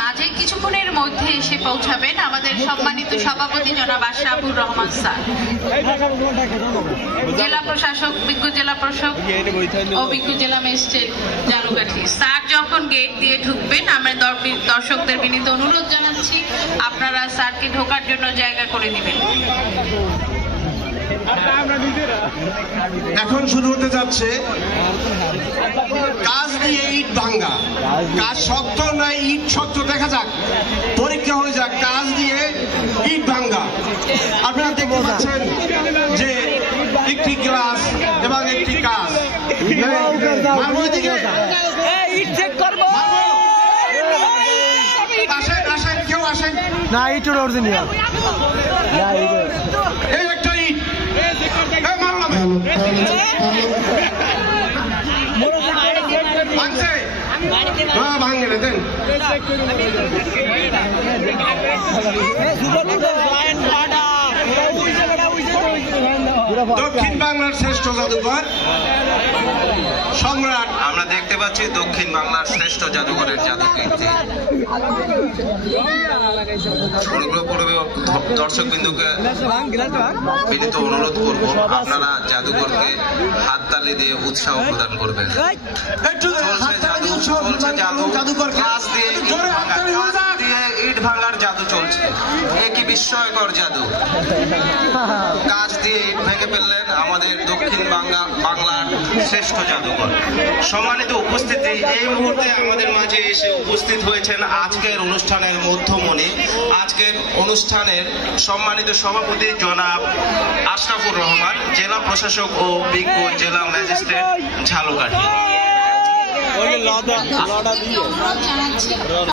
মাঝে কিছুক্ষণের মধ্যে এসে পৌঁছাবেন আমাদের সম্মানিত সভাপতি জনাব আশরাফুর রহমান স্যার, জেলা প্রশাসক, বিজ্ঞ জেলা প্রশাসক ও বিজ্ঞ জেলা ম্যাজিস্ট্রেট ঝালকাঠি। স্যার যখন গেট দিয়ে ঢুকবেন, আমরা দর্শকদের বিনীত অনুরোধ জানাচ্ছি আপনারা স্যারকে ঢোকার জন্য জায়গা করে দিবেন। এখন শুরু হতে যাচ্ছে কাজ দিয়ে ইট ভাঙ্গা। কাজ শক্ত না ইট শক্ত দেখা যাক, পরীক্ষা হয়ে যাক। কাজ দিয়ে ইট ভাঙ্গা। আপনারা দেখতে পাচ্ছেন যে একটি গ্লাস এবং একটি কাজ। আসেন আসেন, কেউ আসেন না, ইটের অরিজিনাল এই একটা ইট ভাঙছে, ভাঙে না দেন। দক্ষিণ বাংলার শ্রেষ্ঠ জাদুঘর সম্রাট। আমরা দেখতে পাচ্ছি দক্ষিণ বাংলার শ্রেষ্ঠ জাদুঘরের জাদুকীর্তি। দর্শক বিন্দুকে বিনীত অনুরোধ করব, আপনারা জাদুঘরকে হাততালি দিয়ে উৎসাহ প্রদান করবেন। ইট ভাঙার জাদু চলছে, কি বিস্ময়কর জাদু! কাজ দিয়ে ইট ভেঙে ফেললেন আমাদের দক্ষিণ বাংলার শ্রেষ্ঠ জাদুঘর। সম্মানিত উপস্থিতি, এই মুহূর্তে আমাদের মাঝে এসে উপস্থিত হয়েছেন আজকের অনুষ্ঠানের মধ্যমণি, আজকের অনুষ্ঠানের সম্মানিত সভাপতি জনাব আশরাফুর রহমান, জেলা প্রশাসক ও বিজ্ঞ জেলা ম্যাজিস্ট্রেট ঝালকাঠি।